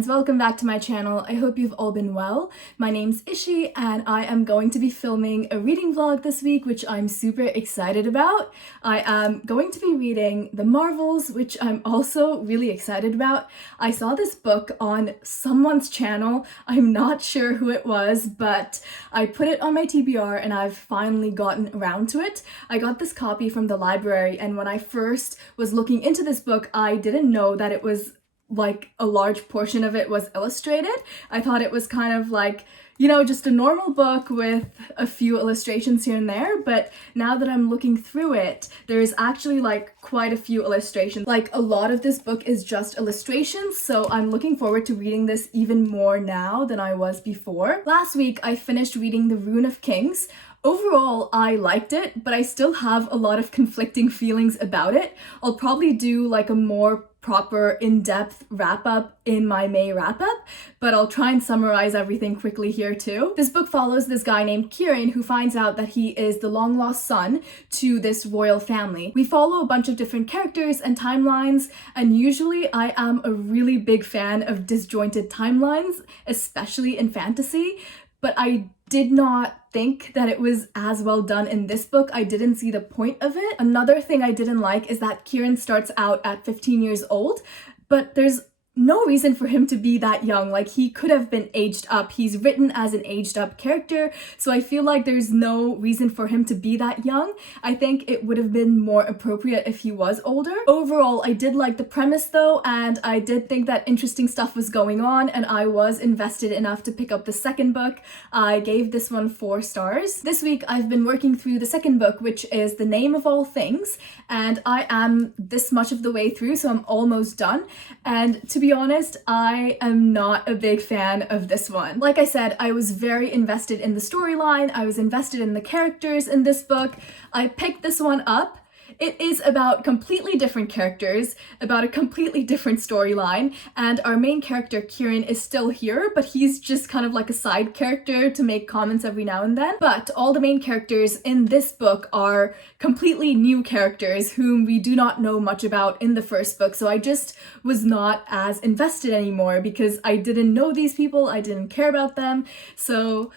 friends, welcome back to my channel. I hope you've all been well. My name's Ishi and I am going to be filming a reading vlog this week, which I'm super excited about. I am going to be reading The Marvels, which I'm also really excited about. I saw this book on someone's channel. I'm not sure who it was, but I put it on my TBR and I've finally gotten around to it. I got this copy from the library, and when I first was looking into this book, I didn't know that it was like a large portion of it was illustrated. I thought it was kind of like, you know, just a normal book with a few illustrations here and there, but now that I'm looking through it, there's actually like quite a few illustrations. Like a lot of this book is just illustrations, so I'm looking forward to reading this even more now than I was before. Last week, I finished reading The Rune of Kings. Overall, I liked it, but I still have a lot of conflicting feelings about it. I'll probably do like a more proper in-depth wrap-up in my May wrap-up, but I'll try and summarize everything quickly here too. This book follows this guy named Kieran who finds out that he is the long-lost son to this royal family. We follow a bunch of different characters and timelines, and usually I am a really big fan of disjointed timelines, especially in fantasy, but I did not think that it was as well done in this book. I didn't see the point of it. Another thing I didn't like is that Kieran starts out at 15 years old, but there's no reason for him to be that young. Like, he could have been aged up. He's written as an aged up character, so I feel like there's no reason for him to be that young. I think it would have been more appropriate if he was older. Overall, I did like the premise though, and I did think that interesting stuff was going on, and I was invested enough to pick up the second book. I gave this one 4 stars. This week, I've been working through the second book, which is The Name of All Things, and I am this much of the way through, so I'm almost done. And to be honest, I am not a big fan of this one. Like I said, I was very invested in the storyline. I was invested in the characters in this book. I picked this one up. It is about completely different characters, about a completely different storyline, and our main character, Kieran, is still here, but he's just kind of like a side character to make comments every now and then. But all the main characters in this book are completely new characters whom we do not know much about in the first book, so I just was not as invested anymore because I didn't know these people, I didn't care about them, so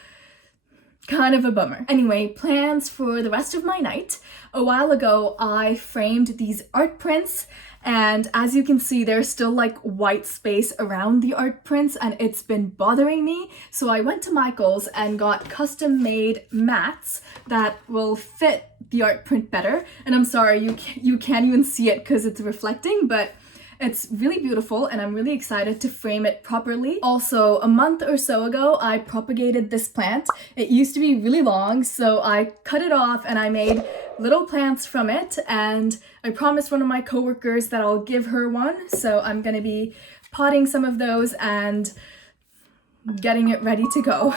kind of a bummer. Anyway, plans for the rest of my night. A while ago, I framed these art prints, and as you can see, there's still like white space around the art prints, and it's been bothering me. So I went to Michael's and got custom-made mats that will fit the art print better. And I'm sorry, you can't even see it because it's reflecting, but it's really beautiful and I'm really excited to frame it properly. Also, a month or so ago, I propagated this plant. It used to be really long, so I cut it off and I made little plants from it, and I promised one of my coworkers that I'll give her one, so I'm gonna be potting some of those and getting it ready to go.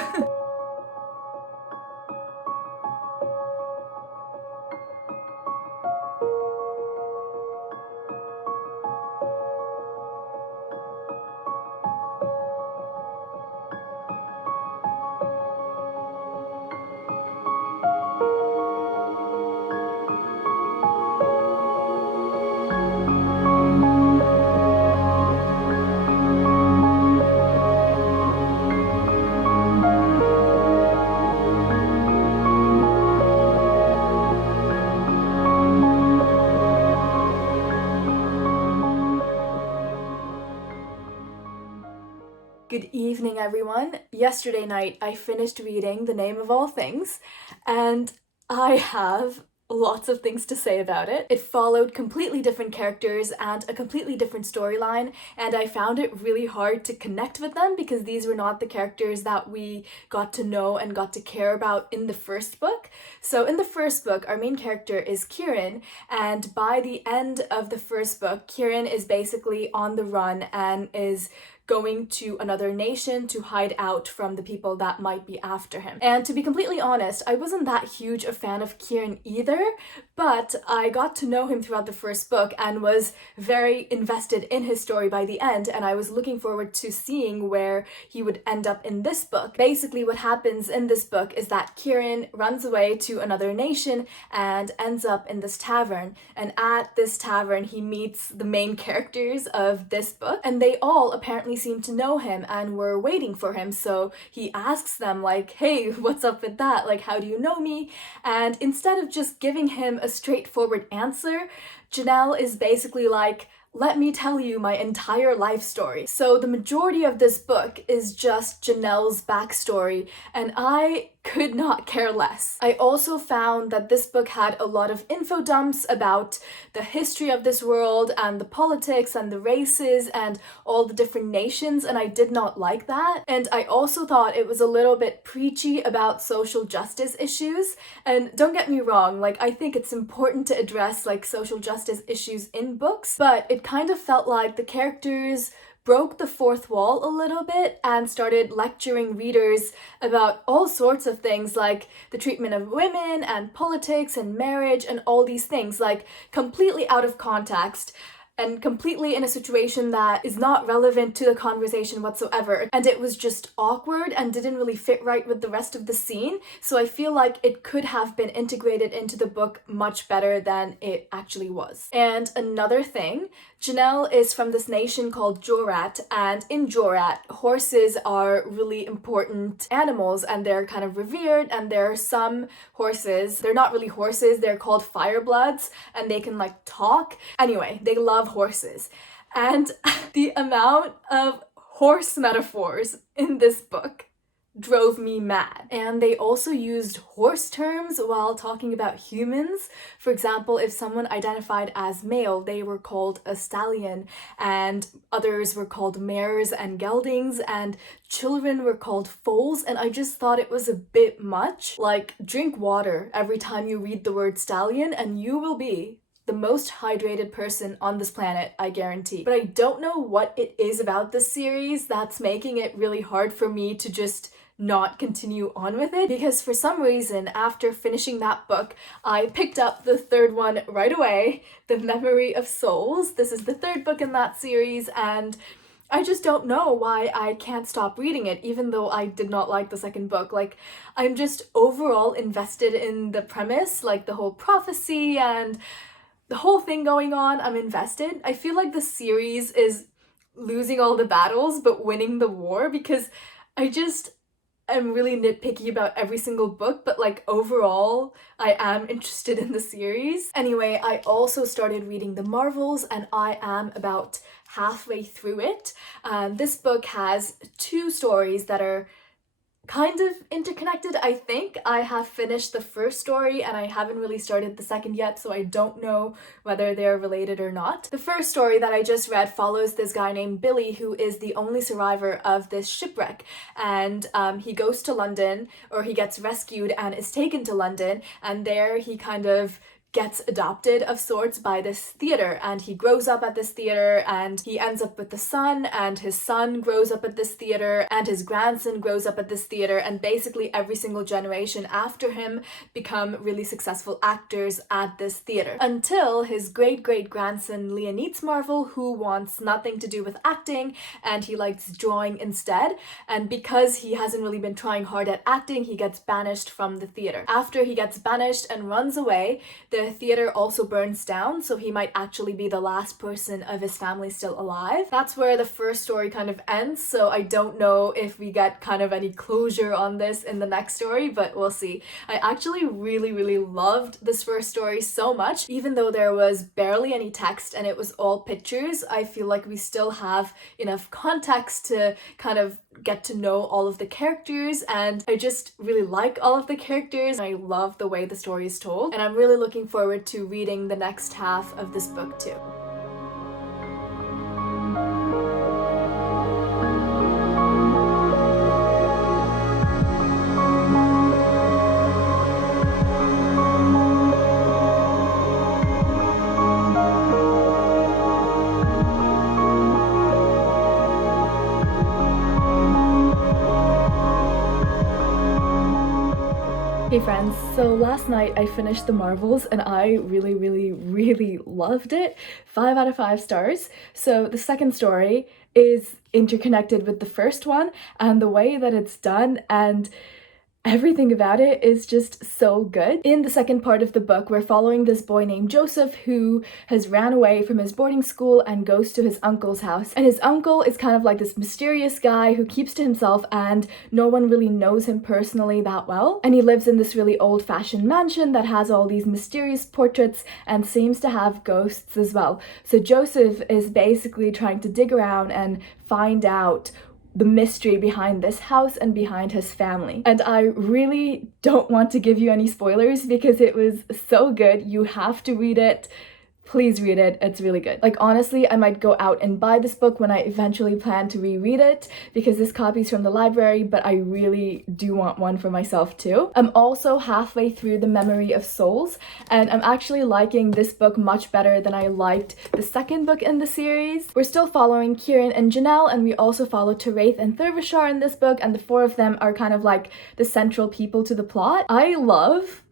Good evening, everyone. Yesterday night, I finished reading The Name of All Things, and I have lots of things to say about it. It followed completely different characters and a completely different storyline, and I found it really hard to connect with them because these were not the characters that we got to know and got to care about in the first book. So in the first book, our main character is Kieran, and by the end of the first book, Kieran is basically on the run and is going to another nation to hide out from the people that might be after him. And to be completely honest, I wasn't that huge a fan of Kieran either, but I got to know him throughout the first book and was very invested in his story by the end, and I was looking forward to seeing where he would end up in this book. Basically, what happens in this book is that Kieran runs away to another nation and ends up in this tavern, and at this tavern he meets the main characters of this book, and they all apparently family seem to know him and were waiting for him, so he asks them like, hey, what's up with that? Like, how do you know me? And instead of just giving him a straightforward answer, Janelle is basically like, let me tell you my entire life story. So the majority of this book is just Janelle's backstory, and I could not care less. I also found that this book had a lot of info dumps about the history of this world and the politics and the races and all the different nations, and I did not like that. And I also thought it was a little bit preachy about social justice issues. And don't get me wrong, like, I think it's important to address like social justice issues in books, but it kind of felt like the characters broke the fourth wall a little bit and started lecturing readers about all sorts of things, like the treatment of women and politics and marriage and all these things, like completely out of context and completely in a situation that is not relevant to the conversation whatsoever. And it was just awkward and didn't really fit right with the rest of the scene. So I feel like it could have been integrated into the book much better than it actually was. And another thing, Janelle is from this nation called Jorat, and in Jorat, horses are really important animals and they're kind of revered, and there are some horses, they're not really horses, they're called firebloods, and they can like talk. Anyway, they love horses. And the amount of horse metaphors in this book drove me mad. And they also used horse terms while talking about humans. For example, if someone identified as male, they were called a stallion, and others were called mares and geldings, and children were called foals, and I just thought it was a bit much. Like, drink water every time you read the word stallion and you will be the most hydrated person on this planet, I guarantee. But I don't know what it is about this series that's making it really hard for me to just not continue on with it, because for some reason after finishing that book I picked up the third one right away, The Memory of Souls. This is the third book in that series, and I just don't know why I can't stop reading it, even though I did not like the second book. Like, I'm just overall invested in the premise, like the whole prophecy and the whole thing going on. I'm invested. I feel like the series is losing all the battles but winning the war, because I'm really nitpicky about every single book, but like overall, I am interested in the series. Anyway, I also started reading the Marvels, and I am about halfway through it. This book has 2 stories that are kind of interconnected, I think. I have finished the first story and I haven't really started the second yet, so I don't know whether they're related or not. The first story that I just read follows this guy named Billy, who is the only survivor of this shipwreck, and he goes to London, or he gets rescued and is taken to London, and there he kind of gets adopted of sorts by this theater, and he grows up at this theater, and he ends up with the son, and his son grows up at this theater, and his grandson grows up at this theater, and basically every single generation after him become really successful actors at this theater, until his great-great-grandson Leonidas Marvel, who wants nothing to do with acting and he likes drawing instead, and because he hasn't really been trying hard at acting, he gets banished from the theater. After he gets banished and runs away, the theater also burns down, so he might actually be the last person of his family still alive. That's where the first story kind of ends, so I don't know if we get kind of any closure on this in the next story, but we'll see. I actually really loved this first story so much. Even though there was barely any text and it was all pictures, I feel like we still have enough context to kind of get to know all of the characters, and I just really like all of the characters. I love the way the story is told, and I'm really looking forward to reading the next half of this book too. Hey friends, so last night I finished the Marvels and I really loved it. 5 out of 5 stars. So the second story is interconnected with the first one, and the way that it's done and everything about it is just so good. In the second part of the book, we're following this boy named Joseph who has ran away from his boarding school and goes to his uncle's house. And his uncle is kind of like this mysterious guy who keeps to himself, and no one really knows him personally that well. And he lives in this really old-fashioned mansion that has all these mysterious portraits and seems to have ghosts as well. So Joseph is basically trying to dig around and find out the mystery behind this house and behind his family. And I really don't want to give you any spoilers because it was so good. You have to read it. Please read it, it's really good. Like honestly, I might go out and buy this book when I eventually plan to reread it because this copy's from the library, but I really do want one for myself too. I'm also halfway through The Memory of Souls, and I'm actually liking this book much better than I liked the second book in the series. We're still following Kieran and Janelle, and we also follow Teraith and Thurvashar in this book, and the four of them are kind of like the central people to the plot. I love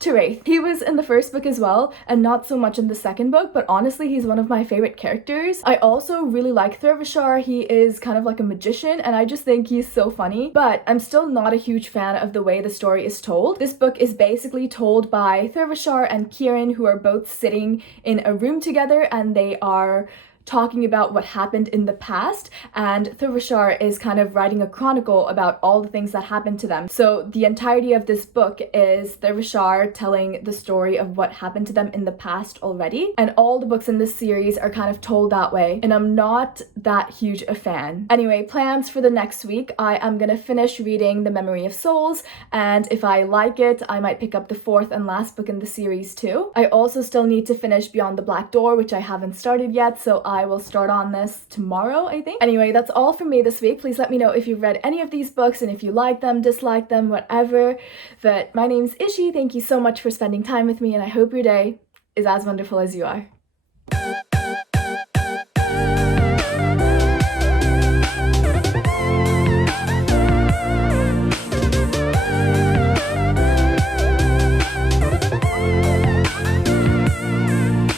Teraith. He was in the first book as well, and not so much in the second book, but honestly, he's one of my favorite characters. I also really like Thurvashar. He is kind of like a magician, and I just think he's so funny, but I'm still not a huge fan of the way the story is told. This book is basically told by Thurvashar and Kieran, who are both sitting in a room together, and they are talking about what happened in the past, and Thurvashar is kind of writing a chronicle about all the things that happened to them. So the entirety of this book is Thurvashar telling the story of what happened to them in the past already, and all the books in this series are kind of told that way, and I'm not that huge a fan. Anyway, plans for the next week. I am gonna finish reading The Memory of Souls, and if I like it, I might pick up the fourth and last book in the series too. I also still need to finish Beyond the Black Door, which I haven't started yet, so I will start on this tomorrow, I think. Anyway, that's all from me this week. Please let me know if you've read any of these books and if you like them, dislike them, whatever. But my name's Ishi. Thank you so much for spending time with me, and I hope your day is as wonderful as you are.